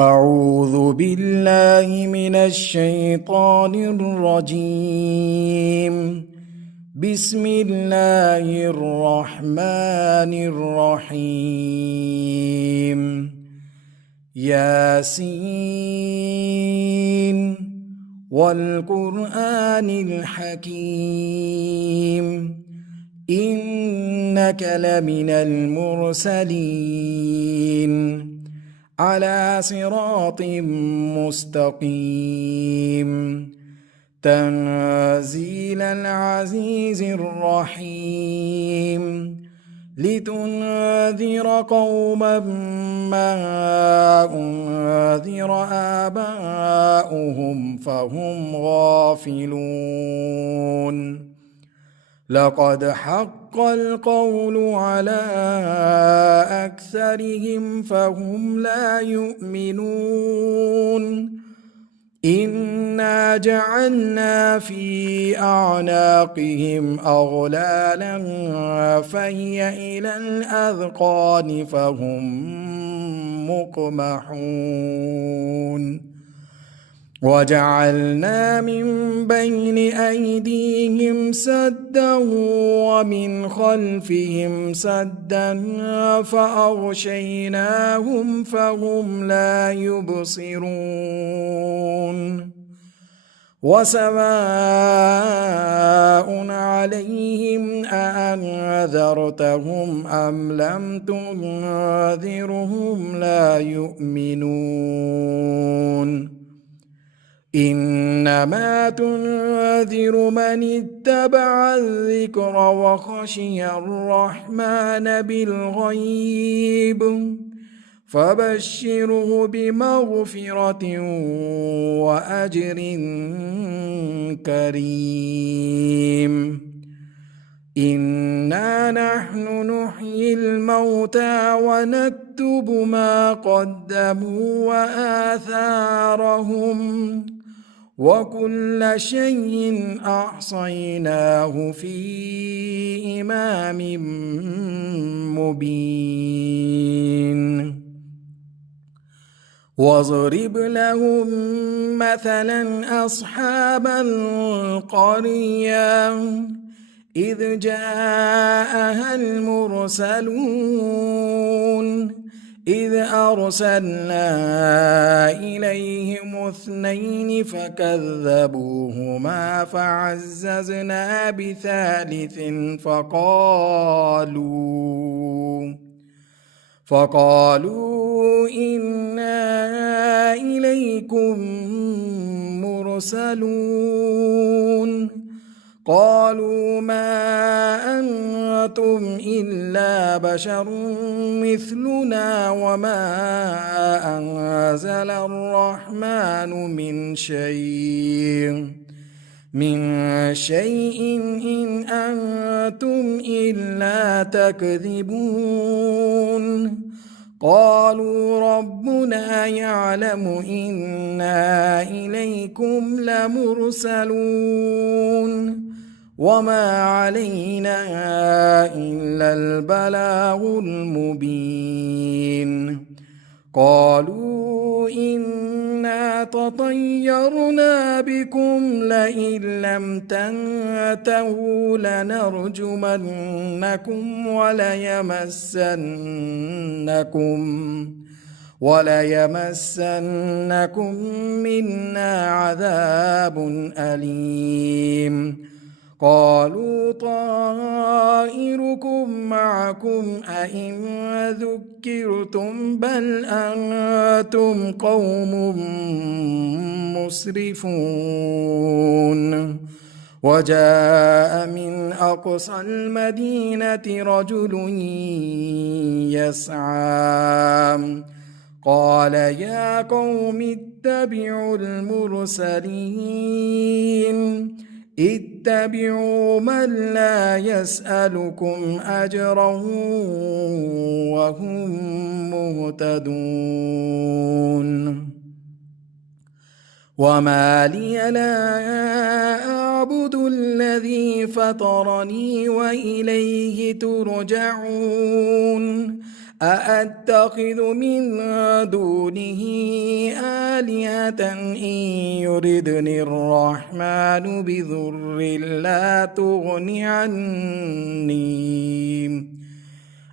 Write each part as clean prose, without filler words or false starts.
أعوذ بالله من الشيطان الرجيم. بسم الله الرحمن الرحيم. ياسين والقرآن الحكيم إنك لمن المرسلين على صراط مستقيم تنزيل العزيز الرحيم لتنذر قوما ما أنذر آباؤهم فهم غافلون. لقد حق القول على أكثرهم فهم لا يؤمنون. إنا جعلنا في أعناقهم أغلالا فهي إلى الأذقان فهم مقمحون. وجعلنا من بين أيديهم سدا ومن خلفهم سدا فأغشيناهم فهم لا يبصرون. وسواء عليهم أأنذرتهم أم لم تنذرهم لا يؤمنون. إنما تنذر من اتبع الذكر وخشي الرحمن بالغيب فبشره بمغفرة وأجر كريم. إنا نحن نحيي الموتى ونكتب ما قدموا وآثارهم وكل شيء أحصيناه في إمام مبين. واضرب لهم مثلا أصحاب القرية إذ جاءها المرسلون إذ أرسلنا إليهم 2 فكذبوهما فعززنا بثالث فقالوا إنا إليكم مرسلون. قالوا ما أنتم إلا بشر مثلنا وما أنزل الرحمن من شيء إن أنتم إلا تكذبون. قالوا ربنا يعلم إنا إليكم لمرسلون وما علينا إلا البلاغ المبين. قالوا إنا تطيرنا بكم لئن لم تنتهوا لنرجمنكم وليمسنكم منا عذاب أليم. قالوا طائركم معكم أئن ذكرتم بل أنتم قوم مسرفون. وجاء من أقصى المدينة رجل يسعى قال يا قوم اتبعوا المرسلين اتبعوا من لا يسألكم أجرا وهم مهتدون. وما لي لا أعبد الذي فطرني وإليه ترجعون. أأتخذ من دونه آلهة إن يردني الرحمن بضر لا تغن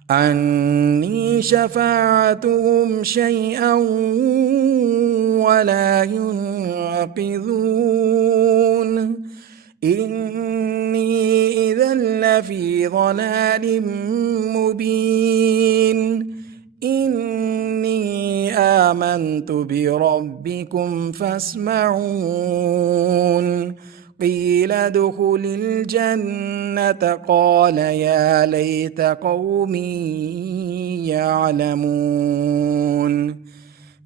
عني شفاعتهم شيئا ولا ينقذون إني إذا لفي ضلال مبين إني آمنت بربكم فاسمعون قيل ادخل الجنة قال يا ليت قومي يعلمون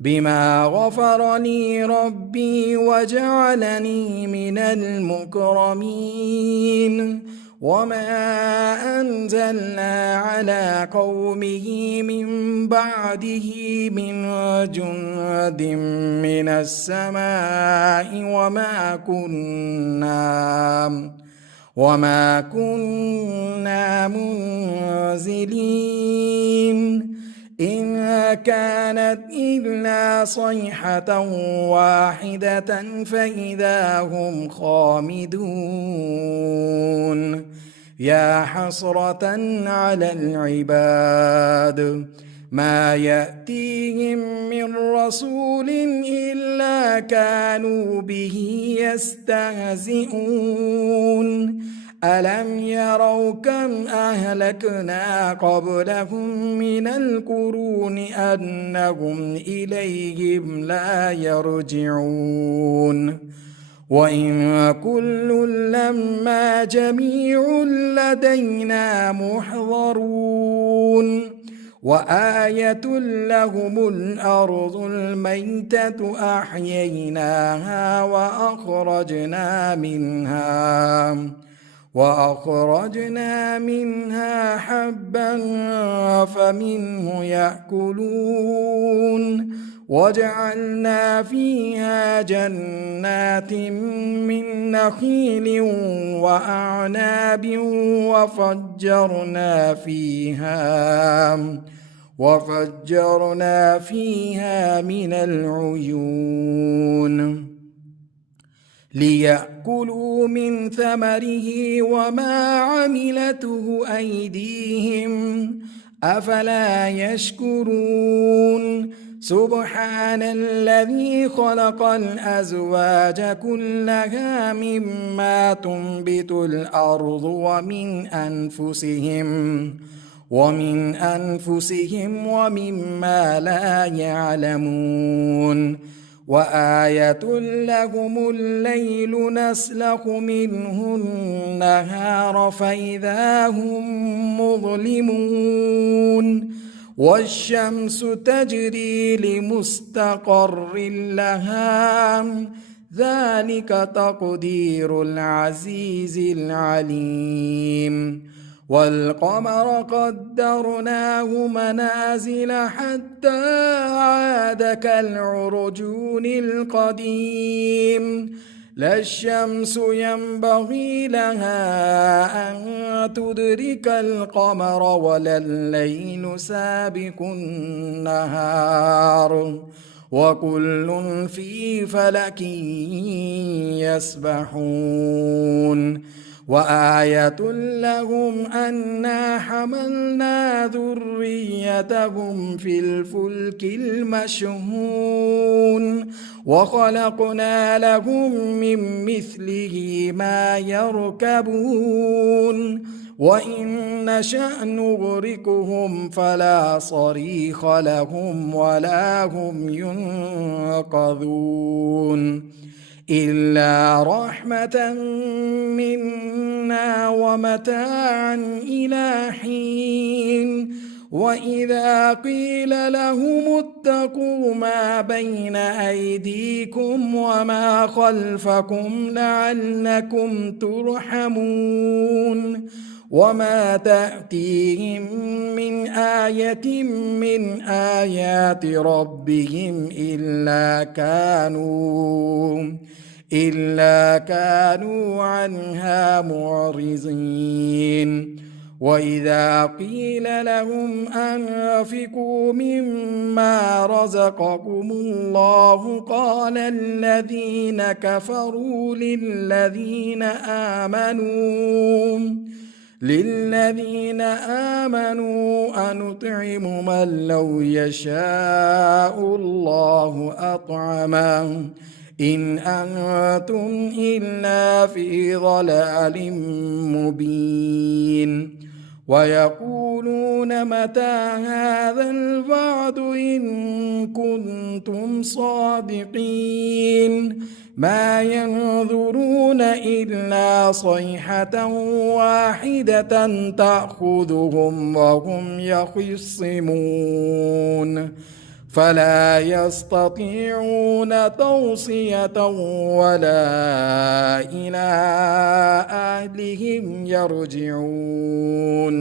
بما غفر لي ربي وجعلني من المكرمين وما أنزلنا على قومه من بعده من جند من السماء وما كنا منزلين إن كانت إلا صيحة واحدة فإذا هم خامدون يا حسرة على العباد ما يأتيهم من رسول إلا كانوا به يستهزئون ألم يروا كم أهلكنا قبلهم من القرون أنهم إليهم لا يرجعون وإن كل لما جميع لدينا محضرون وآية لهم الأرض الميتة أحييناها وأخرجنا منها حبا فمنه يأكلون وجعلنا فيها جنات من نخيل وأعناب وفجرنا فيها من العيون ليأكلوا من ثمره وما عملته أيديهم أفلا يشكرون سبحان الذي خلق الأزواج كلها مما تنبت الأرض ومن أنفسهم ومما لا يعلمون وآية لهم الليل نسلخ منه النهار فإذا هم مظلمون والشمس تجري لمستقر لها ذلك تقدير العزيز العليم والقمر قدرناه منازل حتى عاد كالعرجون القديم لا الشمس ينبغي لها أن تدرك القمر ولا الليل سابق النهار وكل في فلك يسبحون وآية لهم أنا حملنا ذريتهم في الفلك المشحون وخلقنا لهم من مثله ما يركبون وإن نشأ نغرقهم فلا صريخ لهم ولا هم ينقذون إلا رحمة منا ومتاعا إلى حين وإذا قيل لهم اتقوا ما بين أيديكم وما خلفكم لعلكم ترحمون وما تأتيهم من آية من آيات ربهم إلا كانوا عنها معرضين وإذا قيل لهم أنفقوا مما رزقكم الله قال الذين كفروا للذين آمنوا أنطعم من لو يشاء الله أطعمه إن أنتم إلا في ضلال مبين ويقولون متى هذا الوعد إن كنتم صادقين ما ينظرون إلا صيحة واحدة تأخذهم وهم يخصمون فلا يستطيعون توصية ولا إلى أهلهم يرجعون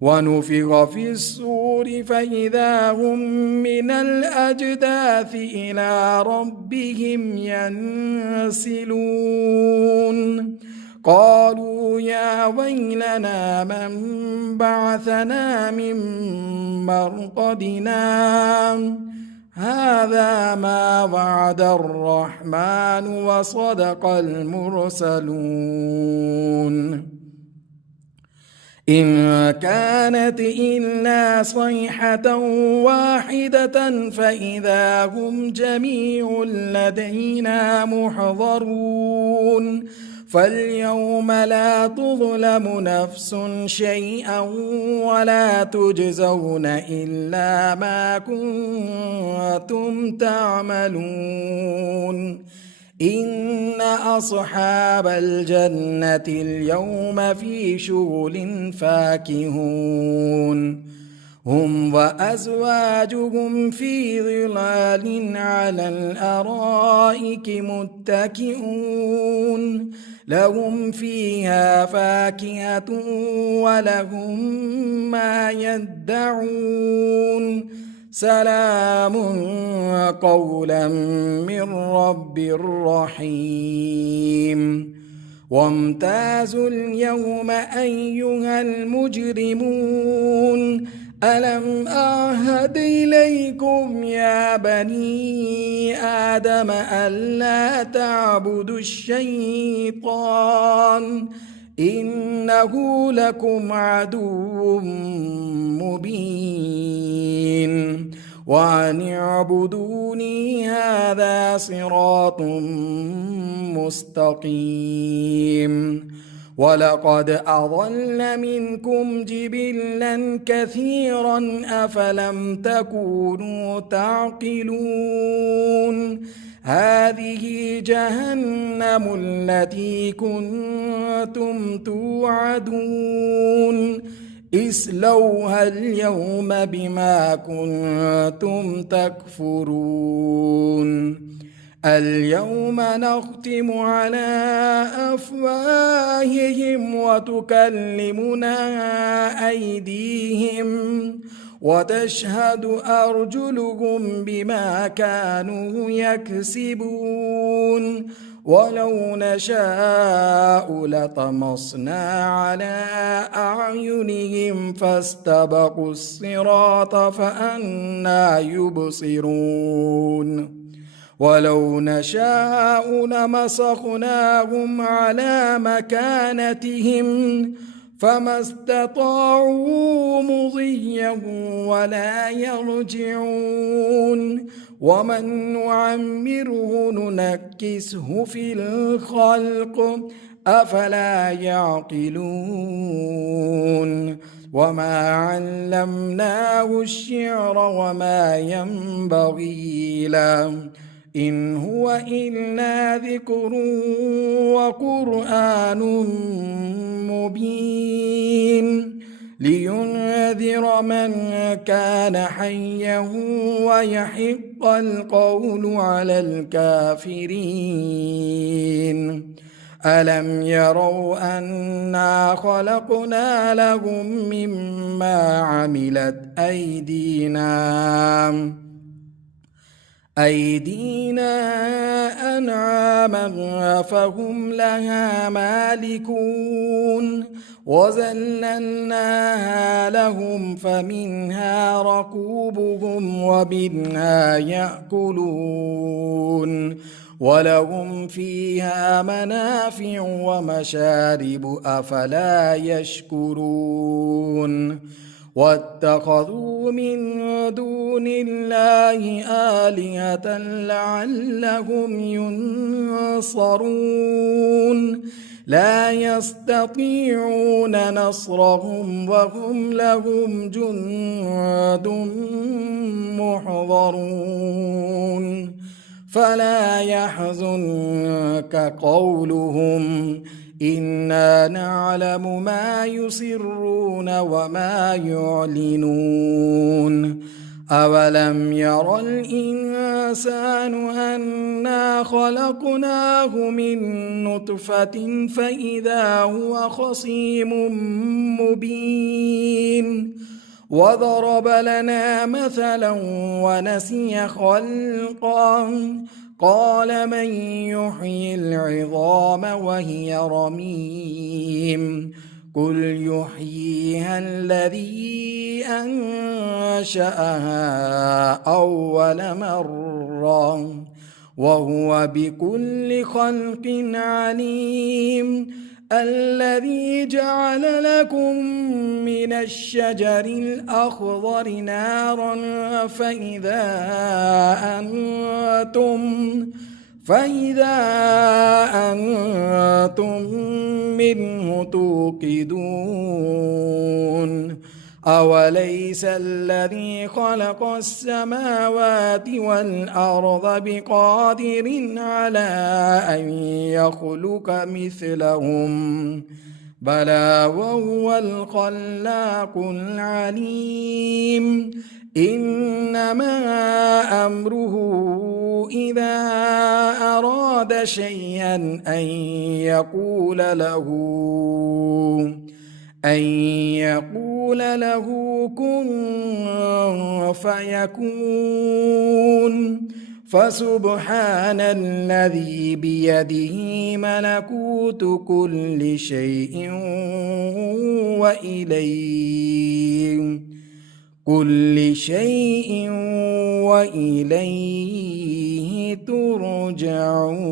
ونفخ في الصور فإذا هم من الأجداث إلى ربهم ينسلون قالوا يا ويلنا من بعثنا من مرقدنا هذا ما وعد الرحمن وصدق المرسلون إن كانت إلا صيحة واحدة فإذا هم جميع لدينا محضرون فاليوم لا تظلم نفس شيئا ولا تجزون إلا ما كنتم تعملون إن أصحاب الجنة اليوم في شغل فاكهون هم وأزواجهم في ظلال على الأرائك متكئون لهم فيها فاكهة ولهم ما يدعون سلام قولا من رب رحيم وامتازوا اليوم أيها المجرمون ألم أعهد إليكم يا بني آدم ألا تعبدوا الشيطان إنه لكم عدو مبين وأن اعبدوني هذا صراط مستقيم ولقد أضل منكم جبلا كثيرا أفلم تكونوا تعقلون هذه جهنم التي كنتم توعدون اصلوها اليوم بما كنتم تكفرون اليوم نختم على أفواههم وتكلمنا أيديهم وتشهد أرجلهم بما كانوا يكسبون ولو نشاء لطمسنا على أعينهم فاستبقوا الصراط فأنى يبصرون ولو نشاء لمسخناهم على مكانتهم فما استطاعوا مضيا ولا يرجعون ومن نعمره ننكسه في الخلق أفلا يعقلون وما علمناه الشعر وما ينبغي له إن هو إلا ذكر وقرآن مبين لينذر من كان حيا ويحق القول على الكافرين ألم يروا أنا خلقنا لهم مما عملت أيدينا أيدينا أنعاما فهم لها مالكون وذللناها لهم فمنها ركوبهم ومنها يأكلون ولهم فيها منافع ومشارب أفلا يشكرون واتخذوا من دون الله آلهة لعلهم ينصرون لا يستطيعون نصرهم وهم لهم جند محضرون فلا يحزنك قولهم إنا نعلم ما يسرون وما يعلنون أولم ير الإنسان أنا خلقناه من نطفة فإذا هو خصيم مبين وضرب لنا مثلا ونسي خلقه قال من يحيي العظام وهي رميم قل يحييها الذي أنشأها أول مرة وهو بكل خلق عليم الذي جعل لكم من الشجر الأخضر نارا فإذا أنتم منه توقدون أوليس الذي خلق السماوات والأرض بقادر على أن يخلق مثلهم بلى وهو الخلاق العليم إنما أمره إذا أراد شيئا أن يقول له كن فيكون فسبحان الذي بيده ملكوت كل شيء وإليه ترجعون.